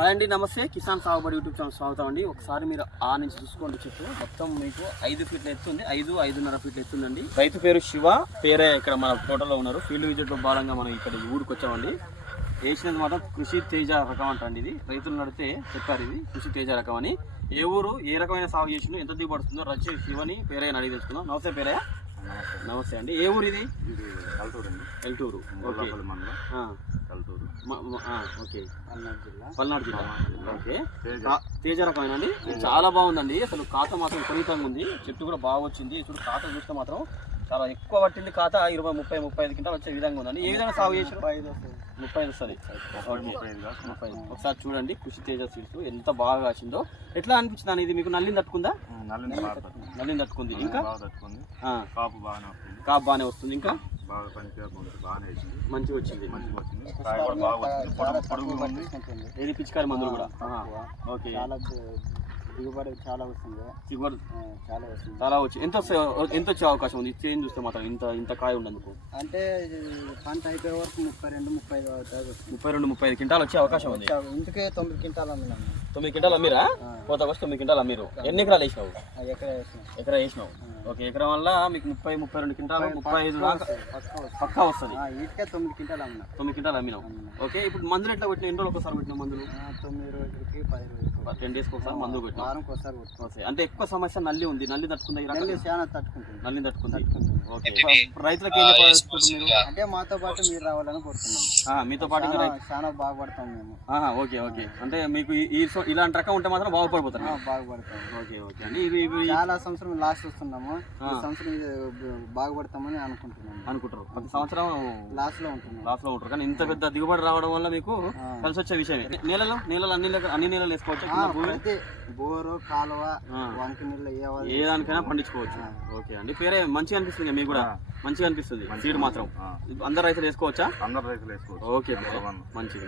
Hi అండి, నమస్తే. కిసాన్ సాగుబడి యూట్యూబ్ ఛానల్ స్వాగతం అండి. ఒకసారి మీరు ఆ నుంచి చూసుకోండి. చెట్టు మొత్తం మీకు 5 ఫీట్ల ఎత్తుంది, 5.5 ఫీట్ల ఎత్తుందండి. రైతు పేరు శివ, పేరే ఇక్కడ మన తోటలో ఉన్నారు. ఫీల్డ్ విజిట్లో భాగంగా మనం ఇక్కడ ఈ ఊరికి వచ్చామండి. వేసినది మాత్రం కృషి తేజ రకం అంటండి. ఇది రైతులు నడితే చెప్పారు, ఇది కృషి తేజ రకం అని. ఏ ఊరు, ఏ రకమైన సాగు చేసిందో, ఎంత దిగుబడుతుందో రచ్చి శివని పేరే అడిగి తెలుసుకుందాం. నమస్తే పేరయ్య. నమస్తే అండి. ఏ ఊరు ఇది? ఎల్టూరు. ఓకే, ఓకే, పల్నాడు జిల్లా. ఓకే, తేజ రకమైన అండి. చాలా బాగుందండి. అసలు కాత మాత్రం విపరీతంగా ఉంది. చెట్టు కూడా బాగా వచ్చింది. చూడు, కాత చూస్తే మాత్రం చాలా ఎక్కువ పట్టింది. కాత 20, 30, 35 క్వింటాలు వచ్చే విధంగా ఉందండి. ఏ విధంగా సాగు చేసారు? 35 వస్తుంది. ఒకసారి చూడండి కృషి తేజ సీడ్స్ ఎంత బాగా కాసిందో. ఎట్లా అనిపించింది అని? ఇది మీకు నల్లిని తట్టుకుందా? నల్లిని తట్టుకుంది. ఇంకా కాపు బాగానే వస్తుంది. ఇంకా మంచిగా వచ్చింది. ఏది పిచికారి మందులు కూడా. ఓకే, దిగుబడి చాలా వస్తుంది. దిగుబడి చాలా వచ్చింది. ఎంత వచ్చే అవకాశం ఉంది? చేంజ్ చూస్తే మాత్రం ఇంత కాయ ఉన్నందుకు అంటే పంట అయిపోయే వరకు 32, 35 క్వింటాలు వచ్చే అవకాశం ఉంది. ఇంటికే 9 క్వింటాలు అమ్మినాము. 9 క్వింటాలు అమ్మిరా? కోత వచ్చి 9 క్వింటాలు అమ్మిరు. ఎన్ని ఎకరాలు వేసినావు? ఎకరా వేసినావు. ఓకే, ఎకరం వల్ల మీకు 30, 32 క్వింటాలు, 35 దాకా పక్కా వస్తుంది. ఇంటికే 9 క్వింటాలు అమ్మినా. 9 క్వింటాలు అమ్మినావు. ఓకే, ఇప్పుడు మందులు ఎట్లా పెట్టినా? ఎన్ని రోజులు ఒకసారి పెట్టిన మందులు? 9 రోజులకి 10 రోజులకి 10 డేస్కి ఒకసారి మందులు పెట్టినా. వారంకి ఒకసారి. అంటే ఎక్కువ సమస్య నల్లి ఉంది. నల్లి తట్టుకుందా? చాలా తట్టుకుంటుంది. నల్లి తట్టుకుంది. ఓకే, రైతులకు ఏం చెప్పాలి మీరు? అంటే మాతో పాటు మీరు రావాలని కోరుతున్నాం. మీతో పాటు చాలా బాగుపడతాం మేము. Okay, okay. అంటే మీకు ఇలాంటి రకం ఉంటే మాత్రం బాగుపడిపోతారు. బాగుపడతాం. ఓకే, ఓకే అండి. ఇది చాలా సంవత్సరం లాస్ట్ వస్తున్నాము. ఈ సంవత్సరం బాగుపడతామని అనుకుంటారు. ప్రతి సంవత్సరం లాస్ట్ లో ఉంటున్నాం. కానీ ఇంత పెద్ద దిగుబడి రావడం వల్ల మీకు కలిసి వచ్చే విషయమే. నీళ్ళలో అన్ని నీళ్ళు వేసుకోవచ్చు. బోరు, కాలువ, వంక నీళ్ళు ఏ దానికైనా పండించుకోవచ్చు. ఓకే అండి. పేరే మంచిగా అనిపిస్తుంది. మీకు కూడా మంచిగా అనిపిస్తుంది. సీడ్ మాత్రం అందరు రైతులు వేసుకోవచ్చా? అందరు రైతులు వేసుకోవచ్చు. ఓకే, మంచిది.